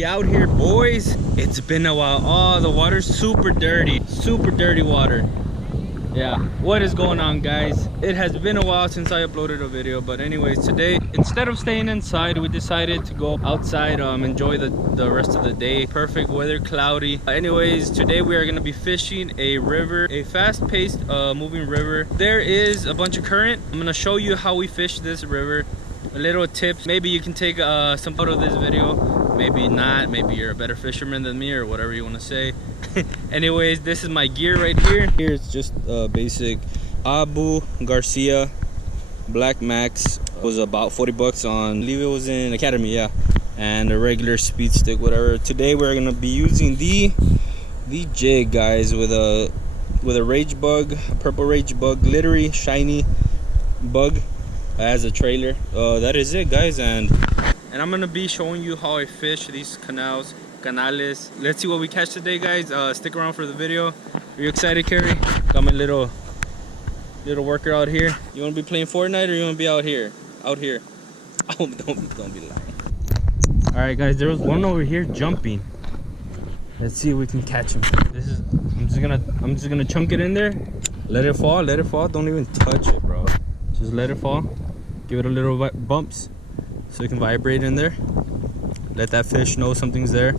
We out here, boys. It's been a while. Oh, the water's super dirty water. Yeah, what is going on, guys? It has been a while since I uploaded a video, but anyways, today instead of staying inside, we decided to go outside, enjoy the rest of the day. Perfect weather, cloudy. Anyways, today we are going to be fishing a river, a fast-paced moving river. There is a bunch of current. I'm going to show you how we fish this river, a little tips. Maybe you can take some photo of this video, maybe not. Maybe you're a better fisherman than me, or whatever you want to say. Anyways, this is my gear right here. It's just basic Abu Garcia Black Max. It was about 40 bucks on, I believe it was in Academy, yeah. And a regular speed stick, whatever. Today we're gonna be using the jig, guys, with a rage bug, a purple rage bug, glittery, shiny bug as a trailer. That is it, guys, and I'm gonna be showing you how I fish these canales. Let's see what we catch today, guys. Stick around for the video. Are you excited, Carrie? Got my little worker out here. You want to be playing Fortnite, or you want to be out here? Oh, don't be lying. All right, guys, there was one over here jumping. Let's see if we can catch him. I'm just gonna chunk it in there. Let it fall. Don't even touch it, bro. Just let it fall. Give it a little bumps so it can vibrate in there. Let that fish know something's there.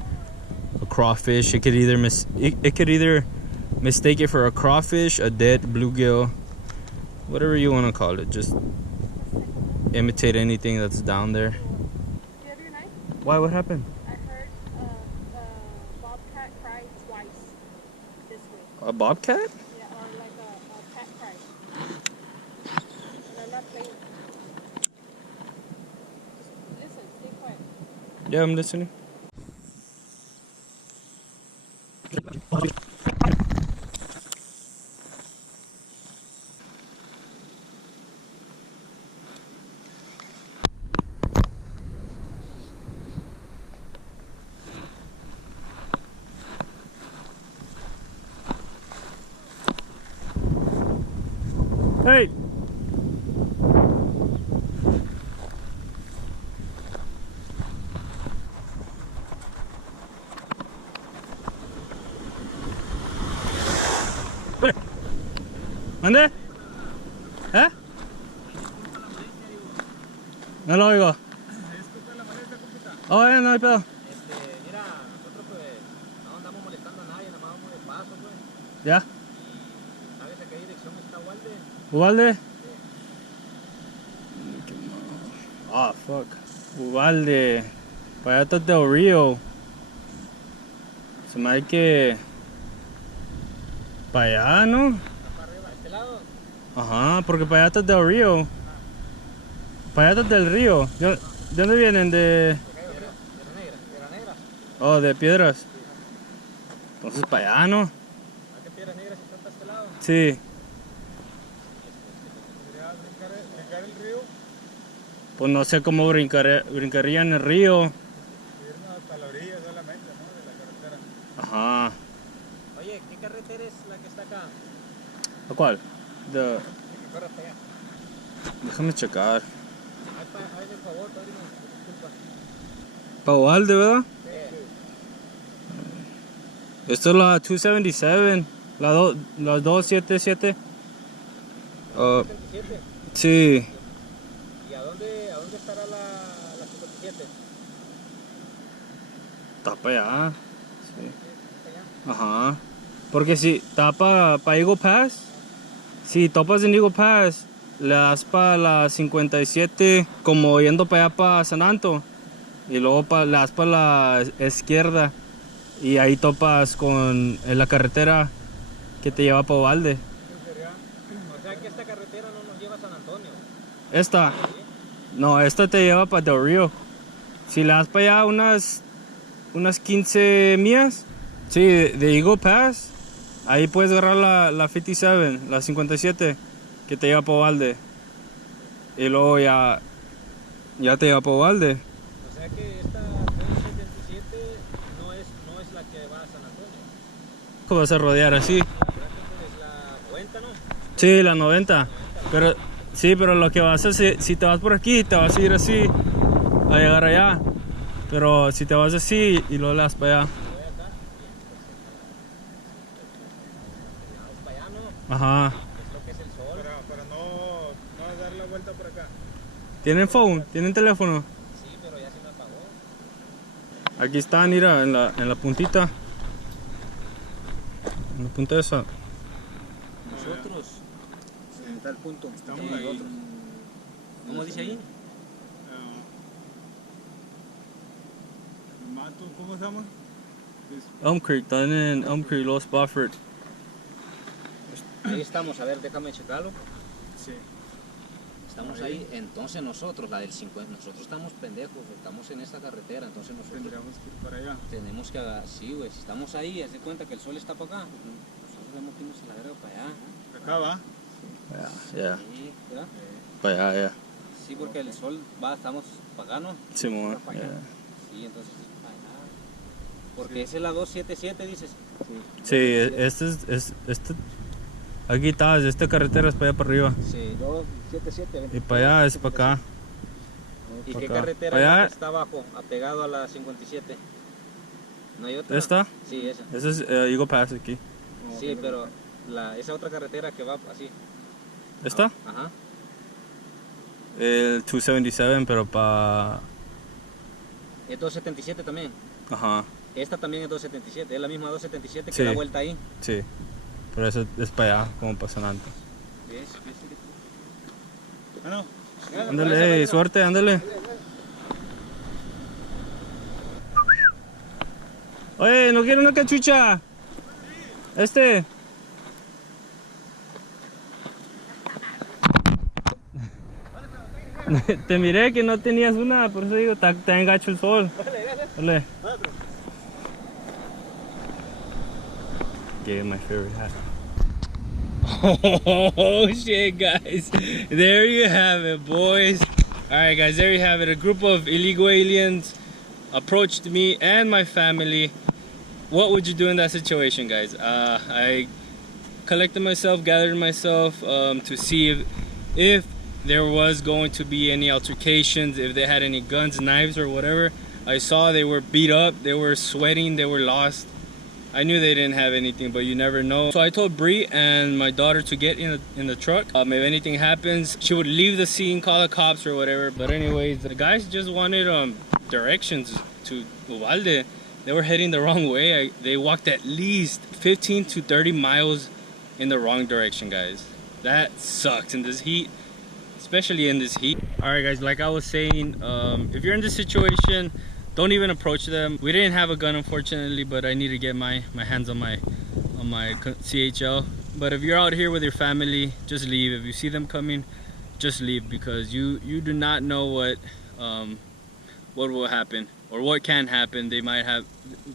A crawfish. It could either mistake it for a crawfish, a dead bluegill, whatever you want to call it. Just imitate anything that's down there. Do you have your knife? Why? What happened? I heard a bobcat cry twice this week. A bobcat? Yeah, or like a cat cry. And I'm not playing. Just listen, stay quiet. Yeah, I'm listening. Hey! ¿Mande? ¿Eh? No lo oigo. Oh, no hay pedo. Mira, nosotros pues no andamos molestando a nadie, nada más vamos de paso, pues. ¿Ya? Y ¿sabes a qué dirección está Walde? ¿Ubalde? Ah, fuck. Ubalde. Para allá está Del Río. Se me hay que... Para allá, ¿no? ¿Para arriba, a este lado? Ajá, porque para allá está Del Río. Para allá está Del Río. ¿De dónde vienen? De... Piedra Negra. Oh, de Piedras. Entonces para allá, ¿no? ¿A qué Piedras Negras está para este lado? Sí. ¿Podría brincar el río? Pues no sé cómo brincaría en el río. Irnos hasta la orilla solamente, ¿no? De la carretera. Ajá. Oye, ¿qué carretera es la que está acá? ¿A cuál? Que corre hasta allá. Déjame checar. Ay, por favor, padrino, disculpa. Para Ubalde, ¿verdad? Sí. Esto es la 277, la 277. 57. Sí. ¿Y a dónde estará la 57? Está para allá. Sí. Allá. Ajá. Porque si está para Eagle Pass, si topas en Eagle Pass, le das para la 57 como yendo para allá para San Anto. Y luego le das para la izquierda. Y ahí topas con la carretera que te lleva para Ubalde. O sea que esta carretera no nos lleva a San Antonio. Esta. No, esta te lleva para Del Río. Si le das para allá unas 15 millas, sí, de Eagle Pass, ahí puedes agarrar la 57, la 57, que te lleva para Ubalde. Y luego ya te lleva para Ubalde. O sea que esta 277 no es la que va a San Antonio. ¿Cómo vas a rodear así? Es la 90, ¿no? Sí, la 90. Pero sí, pero lo que vas a hacer, si te vas por aquí, te vas a ir así a llegar allá. Pero si te vas así y luego le das para allá. Voy acá. Es para allá, ¿no? Ajá. Es lo que es el sol. Pero no dar la vuelta por acá. ¿Tienen phone? ¿Tienen teléfono? Sí, pero ya se me apagó. Aquí están, mira, en la puntita. En la punta esa. Nosotros. En tal punto. Estamos Sí, ahí. nosotros. ¿Cómo dice ahí? Mato, ¿cómo se llama? Elm Creek, están en Elm Creek, Los Spofford. Ahí estamos, a ver, déjame checarlo. Sí. Estamos ahí, entonces nosotros, la del 50, nosotros estamos pendejos, estamos en esta carretera, entonces nosotros Tendríamos que ir para allá. tenemos que agarrar, sí, güey, si estamos ahí, haz de cuenta que el sol está para acá, nosotros tenemos que irnos a la verga para allá. Acá va. Yeah, Sí, ¿verdad? para allá, yeah. Sí, porque el sol va, estamos para acá, ¿no? Simón, Para allá. yeah. Sí, entonces es para allá. Porque esa es la 277, dices. Sí, este, aquí está, esta carretera es para allá para arriba. Sí, 277. Y para allá es para acá. ¿Y para qué acá. carretera Para allá- está abajo, apegado a la 57? ¿No hay otra? ¿Esta? Sí, esa. Ese es Eagle Pass aquí. Sí, pero esa otra carretera que va así. ¿Esta? Ajá. El 277, pero para... Es 277 también. Ajá, Esta también es 277. Es la misma 277 que Sí. da vuelta ahí. sí. Pero eso es para allá, como para San Antonio. Ah, no. Ándale, hey, suerte, ándale. Oye, ¿no quiere una cachucha? Te miré que no tenías una, por eso digo, te engacho el sol. Dale. Gave my favorite hat. Oh shit, guys. There you have it, boys. Alright guys, there you have it. A group of illegal aliens approached me and my family. What would you do in that situation, guys? I collected myself, gathered myself to see if there was going to be any altercations, if they had any guns, knives, or whatever. I saw they were beat up, they were sweating, they were lost. I knew they didn't have anything, but you never know. So I told Bree and my daughter to get in the truck. If anything happens, she would leave the scene, call the cops or whatever. But anyways, the guys just wanted directions to Uvalde. They were heading the wrong way. They walked at least 15 to 30 miles in the wrong direction, guys. That sucks in this heat, especially in this heat. All right, guys, like I was saying, if you're in this situation, don't even approach them. We didn't have a gun, unfortunately, but I need to get my hands on my CHL. But if you're out here with your family, just leave. If you see them coming, just leave, because you do not know what will happen or what can happen. They might have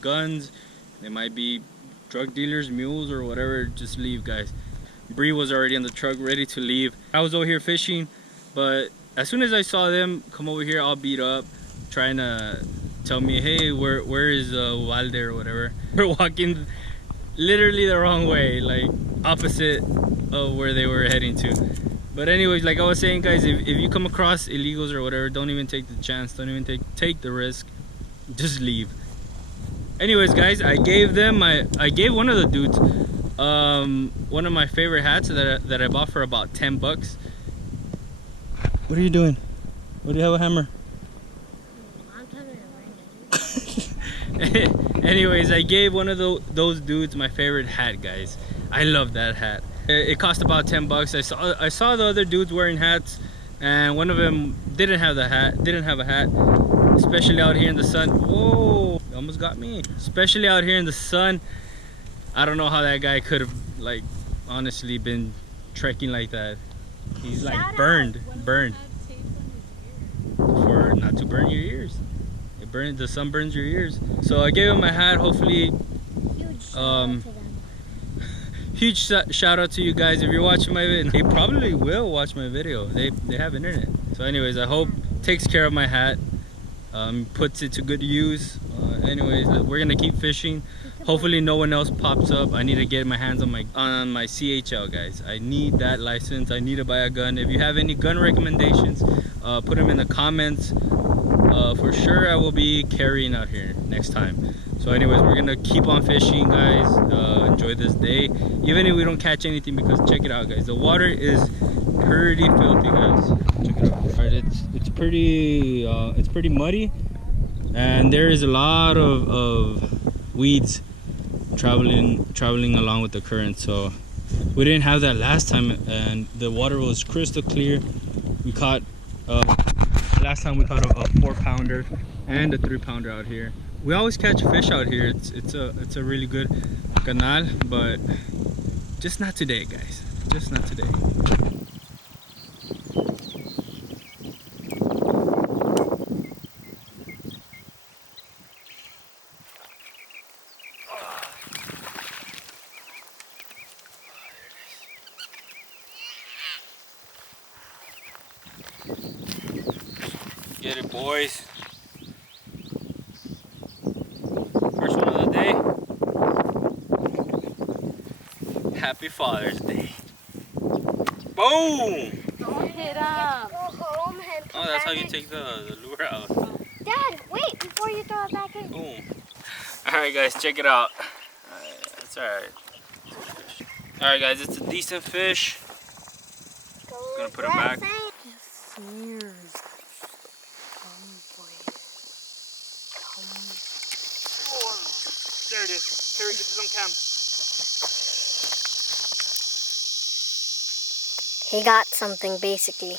guns, they might be drug dealers, mules, or whatever. Just leave, guys. Bree was already in the truck ready to leave. I was over here fishing, but as soon as I saw them come over here all beat up, trying to tell me, hey, where is Uvalde or whatever. We're walking literally the wrong way, like opposite of where they were heading to. But anyways, like I was saying, guys, if you come across illegals or whatever, don't even take the chance, don't even take the risk, just leave. Anyways, guys, I gave one of the dudes one of my favorite hats that I bought for about 10 bucks. What are you doing? What do you have a hammer? I'm coming to bring it. Anyways, I gave one of those dudes my favorite hat, guys. I love that hat. It cost about 10 bucks. I saw the other dudes wearing hats, and one of them didn't have a hat, especially out here in the sun. Whoa, almost got me. Especially out here in the sun. I don't know how that guy could have, like, honestly been trekking like that. He's like burned. For not to burn your ears. The sun burns your ears. So I gave him my hat. Hopefully, huge shout out to you guys if you're watching my video. They probably will watch my video. They have internet. So anyways, I hope takes care of my hat, puts it to good use. Anyways, we're gonna keep fishing. Hopefully no one else pops up. I need to get my hands on my CHL, guys. I need that license. I need to buy a gun. If you have any gun recommendations, put them in the comments. for sure I will be carrying out here next time. So anyways, we're gonna keep on fishing, guys. Enjoy this day, even if we don't catch anything, because check it out, guys, the water is pretty filthy, guys. Check it out. All right, it's pretty muddy, and there is a lot of weeds traveling along with the current. So we didn't have that last time, and the water was crystal clear. We caught last time we caught a 4-pounder and a 3-pounder out here. We always catch fish out here. It's a really good canal, but just not today, guys. Just not today. Get it, boys. First one of the day. Happy Father's Day. Boom! Don't hit him. Go home and Oh, that's how you take the lure out. Dad, wait before you throw it back in. Boom. Alright, guys, check it out. That's alright. Alright, guys, it's a decent fish. Gonna put it back. There it is. Terry, get this on cam. He got something, basically.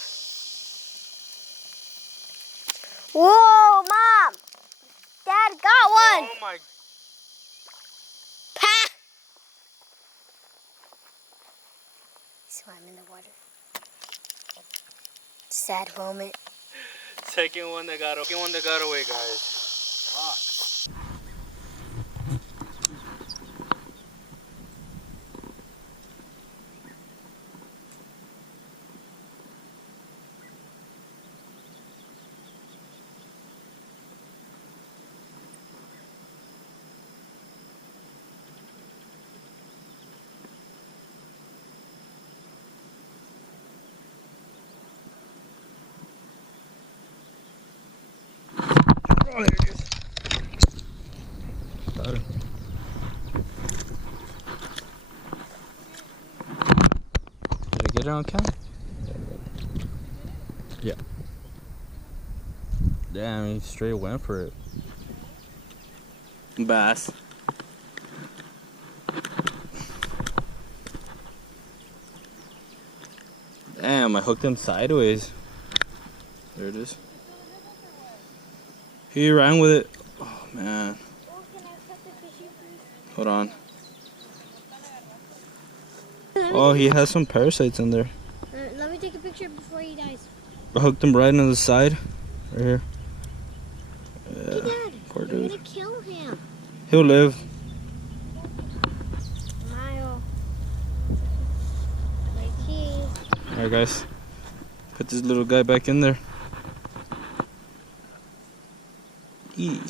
Whoa, Mom! Dad got one! Oh my. Pa! He swam in the water. Sad moment. Second one that got away, guys. Fuck. Oh, there it is. Got him. Did I get it on camera? Yeah. Damn, he straight went for it. Bass. Damn, I hooked him sideways. There it is. He ran with it. Oh man. Hold on. Oh, he has some parasites in there. Let me take a picture before he dies. I hooked him right on the side. Right here. Yeah, Hey, Dad, poor I'm dude. gonna kill him. He'll live. Smile. My cheese. Alright, guys. Put this little guy back in there. Eee.